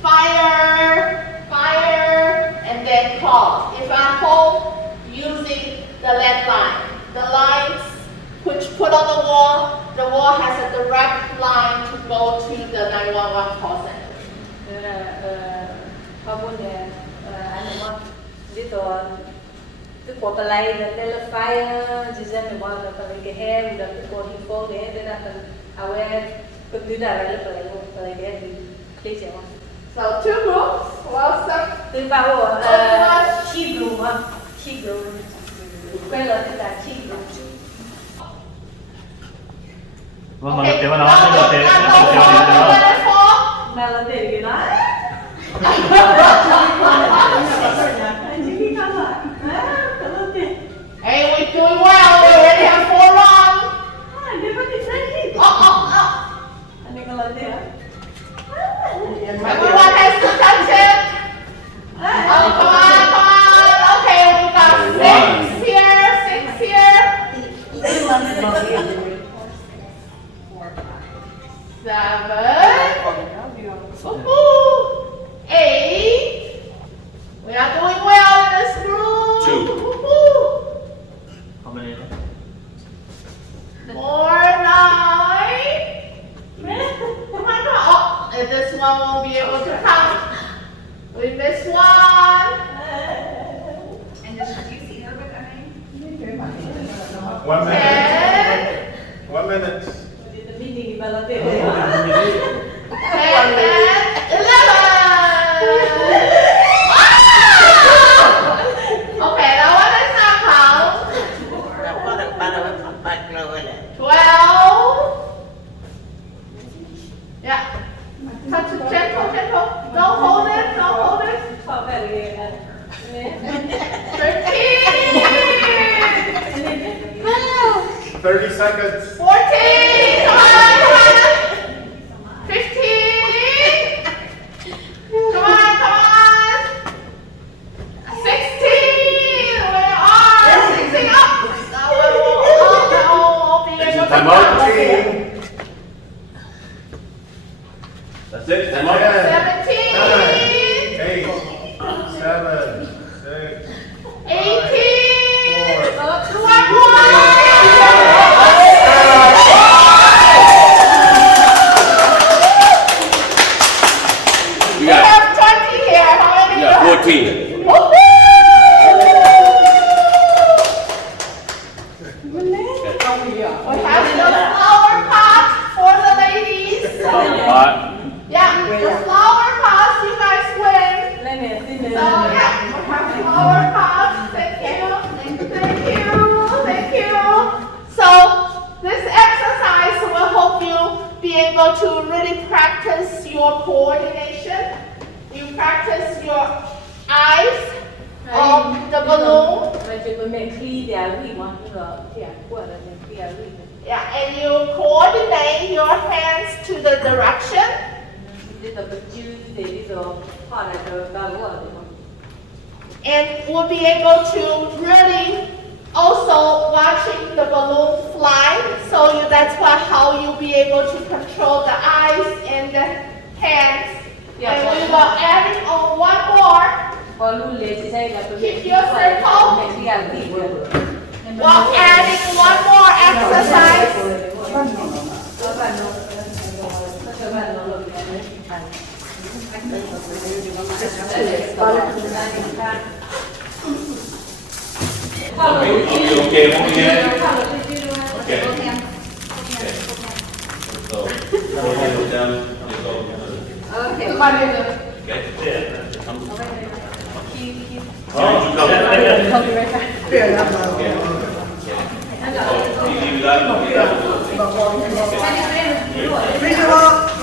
fire, fire, and then call. If at home, using the landline. The lines which put on the wall has a direct line to go to the 911 call center. ข้อมูลเนี่ยอันนี้ว่าที่ตัวที่ปกติเนี่ยเทเลไฟจีเซนเนี่ยว่าตัวนี้ก็แห้งแล้วตัวที่โฟล์เนี่ยเดี๋ยวนั้นเอาไว้ก็ดูได้แล้วตัวนี้ตัวนี้ก็ดีคลีเจียว So 2 groups. Well, some คือว่าชีบลูมั้งชีบลูก็เลยที่จะชีบลู Vâng, mà tế vào đó, tế vào tế, tế vào tế. มาแล้วเด็กอยู่นะ Hey, we're doing well. We already have 4 rounds. อันนี้ก็เลยเด็ก Everyone has to touch it. Oh, come on, come on. Okay, we got 6 here, 6 here. 7. Woohoo! 8. We are doing well in this group. 2. Woohoo! How many? More 9. Come on, come on. Oh, and this one won't be able to count. We missed one. And did you see her with her name? 1 minute. 10. 1 minute. มีดีมาแล้วเด็ก 10 and 11. Okay, that one is not count. 12. Yeah. Touch it gentle, gentle. Don't hold it, don't hold it. ชอบแบบนี้นะ 13. 30 seconds. 14. Come on, come on. 15. Come on, come on. 16. Where are 16 up? That one won't be able to Time out. count. 15. That's it, time out. 17. 8. 7. 6. 18. 4. 21. We We got, have 20 here. How many we do you got have? 14. Woohoo! We have the flower pot for the ladies. Hot. Yeah, the flower pots you guys win. เล่นเนี่ยที่หนึ่ง So yeah, we have flower pots. Thank you. able to really practice your coordination. You practice your eyes of the balloon. Và chỉ có mẹ khi để vì mà rồi thì của là mẹ khi vì. Yeah, and you coordinate your hands to the direction. Đi tập chữ để đi rồi họ lại rồi bao lâu rồi. And we'll be able to really also watching the balloon fly. So that's how you'll be able to control the eyes and the hands. Yeah, and we will add it on one more. Keep your circle. While adding one more exercise. Okay, okay. So, hold down.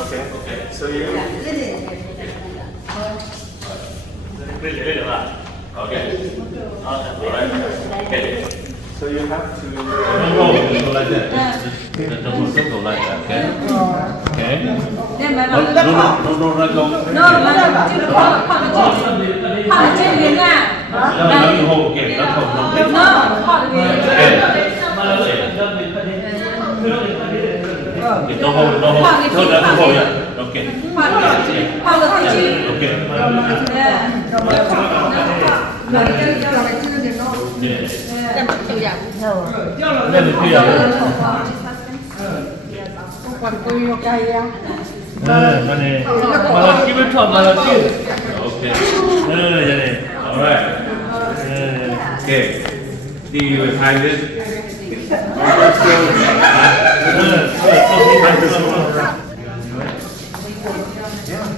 Okay. So you. Okay. All right. Okay. So you have to. Go like that. Don't go like that. Okay. Okay. No, not go. No, trên miếng à? Nó hold again. Not hold. No, họ Okay. Don't hold. No, not hold. Okay. họ được cái chữ. Okay. Còn tôi yêu cây á. Okay. All right. Okay. Do you time this?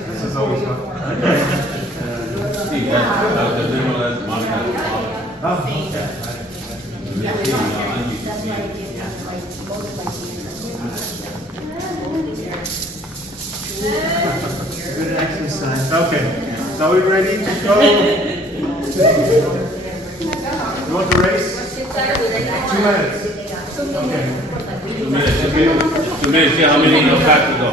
This is always fun. See, that's Monica. Oh, okay. Good exercise. Okay. So are we ready to go? You want to race? 2 minutes. Okay. 2 minutes. 2 minutes. See how many in your back to go.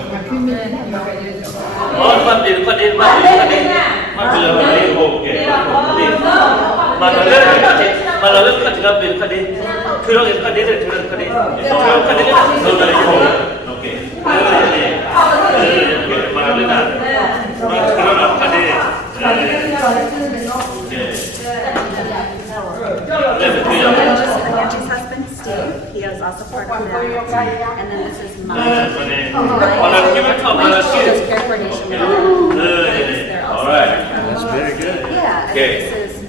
Angie's husband, Steve, he is also part of that. And then this is my wife. She does care coordination with them. They're also All right. That's very good. Yeah. And Okay. this is.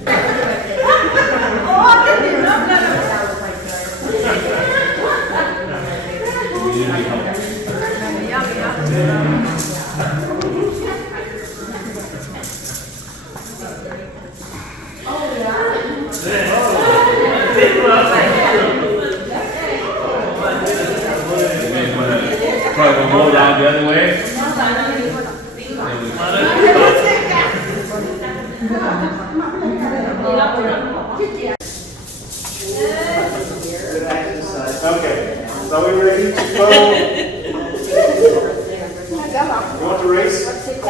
Try to roll down the other way. Good exercise. Okay. So are we ready to go? You want to race? 2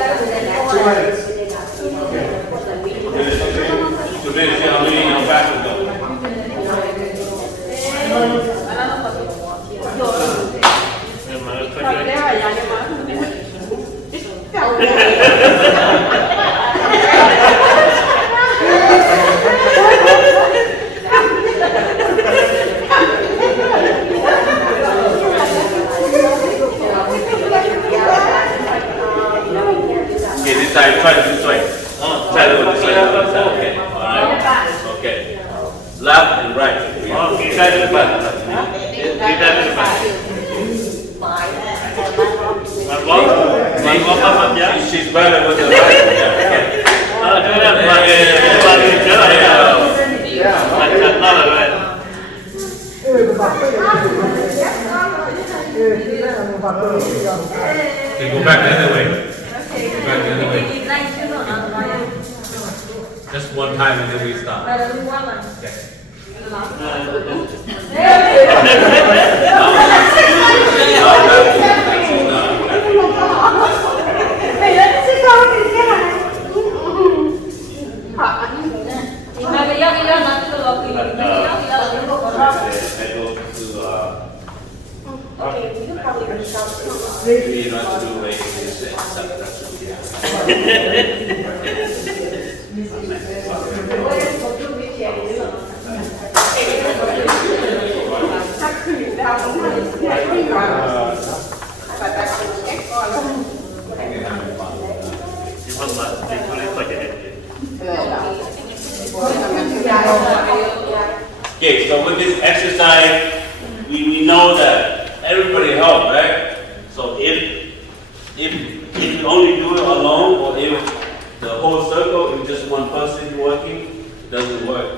minutes. Okay. 2 minutes. See how many in your back to go. Okay, this time try this way. Try to go this way. Okay. All right. Okay. Left and right. Okay. Try to the back. Get that to the back. She's better with the right. Okay. ที่เรื่องอะไรบอกเลยที่เรา Okay, go back the other way. Okay. Go back the other way.อีกไล่ชื่อหน่อยนะ Just one time and then we stop. เรารู้ว่ามัน Okay. ไม่แล้วที่เขาเป็นแค่ไหน มาไปย่อนะที่เราคุยกันไม่ย่อเรา I go to Okay, we could probably stop. maybe not to do like this Okay, so with this exercise, we know that everybody help, right? So if you only do it alone, or if the whole circle is just one person working, it doesn't work.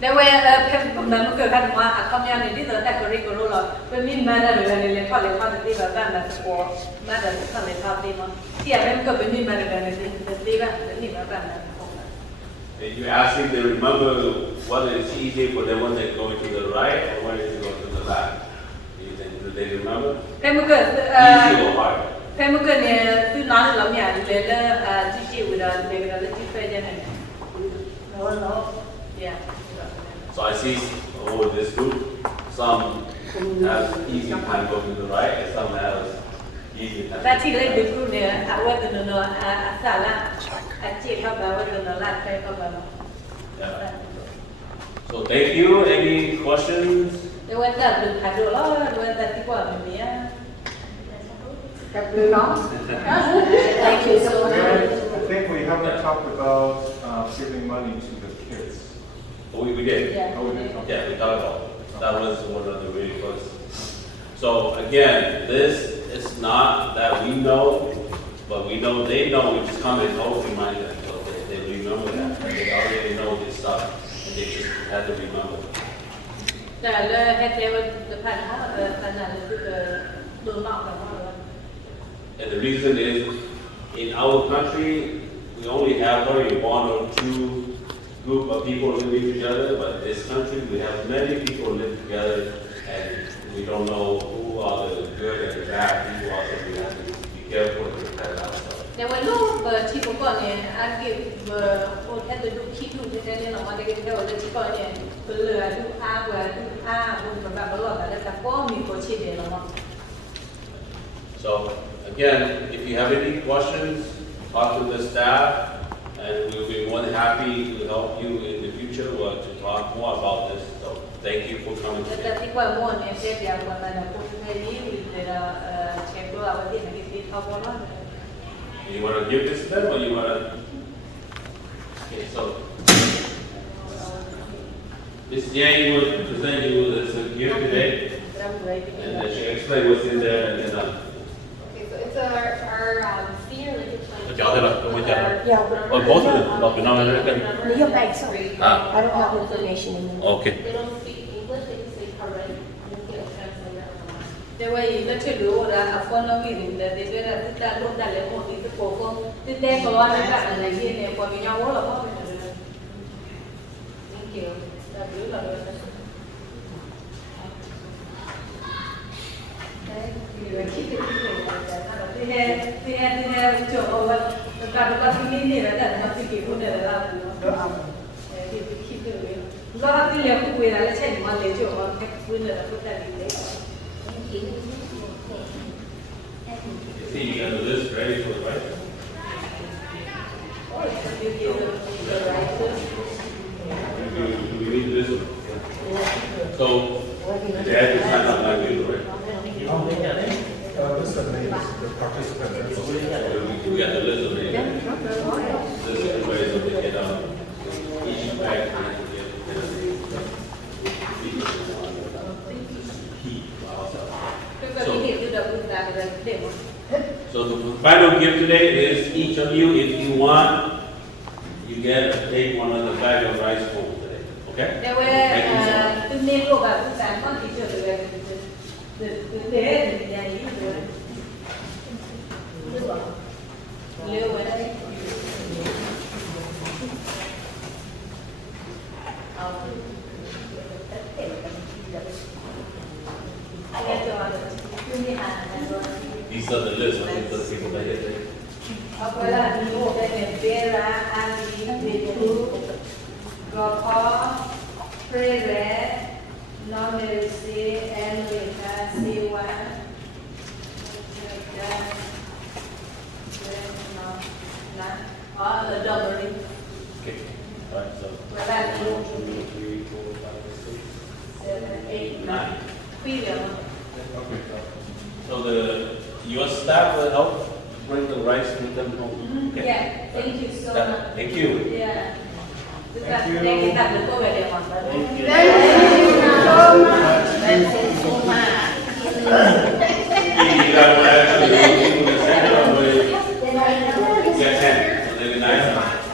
ในเวลาเพลงนั้นมันเกิดขึ้นว่าคำยันในที่เราแต่ก็เรียกรู้เราเป็นมินมาได้หรือในเรื่องข้อเรียนข้อที่แบบนั้นนะสปอร์ตมาได้ข้อเรียนข้อที่มันที่อะไรมันก็เป็นมินมาในเรื่องที่แบบนี้แบบนั้น And you ask them to remember whether it's easier for them when they're going to the right or when they're going to the left. Do they remember? เพลงมันเกิด Easy or hard? เพลงมันเกิดเนี่ยคือน้องเราเนี่ยเลยแล้วที่ชื่อว่าเลยแล้วที่เป็นยังไงno yeah So I see over this group, some have easy time going to the right and some have easy time. แต่ที่เล่นดูคู่เนี่ยเอาไว้เป็นเนื้อสาระจีบเข้าไปว่าเป็นเนื้อลาดไปเข้าไป Yeah. So thank you. Any questions? เดี๋ยววันจันทร์เป็นผ่านดูแล้ววันจันทร์ที่กว่าแบบนี้ กับลือเนาะ Thank you so much. I think we haven't talked about giving money to the kids. Oh, we did. Yeah. Oh, we did. Yeah, we talked about it. That was one of the really first. So again, this is not that we know, but we know they know. We just come and help remind them, so they remember that. They already know this stuff, and they just have to remember. แต่เลยให้เทวันผ่านห้าขนาดเลยคือดูนอกแบบว่า And the reason is, in our country, we only have probably one or two group of people living together, but in this country, we have many people live together, and we don't know who are the good and the bad people out there. We have to be careful and protect ourselves. แต่วันลูกที่ผมก่อนเนี่ยอาเก็บโอ้แค่จะดูคลิปดูที่ได้เนี่ยเรามาได้กันแค่วันที่ก่อนเนี่ยเป็นเรือดูอาเวลาดูอาบนแบบตลอดแต่ก็มีตัวชีเดียวเรา So again, if you have any questions, talk to the staff, and we'll be more than happy to help you in the future or to talk more about this. So thank you for coming แต่ today. ที่กว่าม้วนเนี่ยเสียอย่างวันนั้นผมเคยยิ้มเลยเช็คดูว่าที่ไหนที่เขาบอกว่า You want to give this to them or you want to? Okay, so Miss Yang will present you this gift today, and then she explain what's in there, and then. Okay, so it's our senior leadership plan. จะเอาได้หรอไม่จะเอา Yeah. Oh, both of them. เราเป็นน้องอะไรกัน นี่ยังไงส่ง Ah. I don't have information in there. Okay. They don't speak English, they can speak Korean. You can get a translator online. แต่ว่าอีกแล้วที่รู้นะคนเราวิ่งเลยเดี๋ยวเราจะลงได้เลยหมดที่จะโกงที่แดงก็ว่าอะไรอะไรที่เนี่ยพอมีเงาเราก็ไม่ได้เลย Thank you เราดูเราดูที่แห่จบเอาไว้การดูการที่นี่แล้วแต่มาที่กี่คนเนี่ยเราดูที่คิดดูแล้วที่เลี้ยงคุยแล้วเช่นมาเลี้ยงจบมาแค่คุยเนี่ยเราพูดได้ดีเลย See, you got the list ready for the right? Do we need this? So, the add to sign up like you, right? This is the names, the participants. We got the list already. This is everybody, so they get, each bag, So the final gift today is each of you, if you want, you get to take one of the bag of rice home today, okay? There were, the name of our family teacher, the These are the list of the people that did it. Abuela Nemo, then Vera, Ali, Betu, Gopal, Prere, Nomerisi, Enrika, Siwa, all the doubling. Okay. Alright, so. Well, that's 1, 2, 3, 4, 5, 7, 8, 6, 9. 9. Period. Okay. So your staff will help bring the rice with them home. Okay. Yeah, thank you so Yeah, much. Thank you. Yeah. Thank you. Thank you. Thank you. Thank you so much. Thank you so much. You got one actually. Get 10. So maybe 9.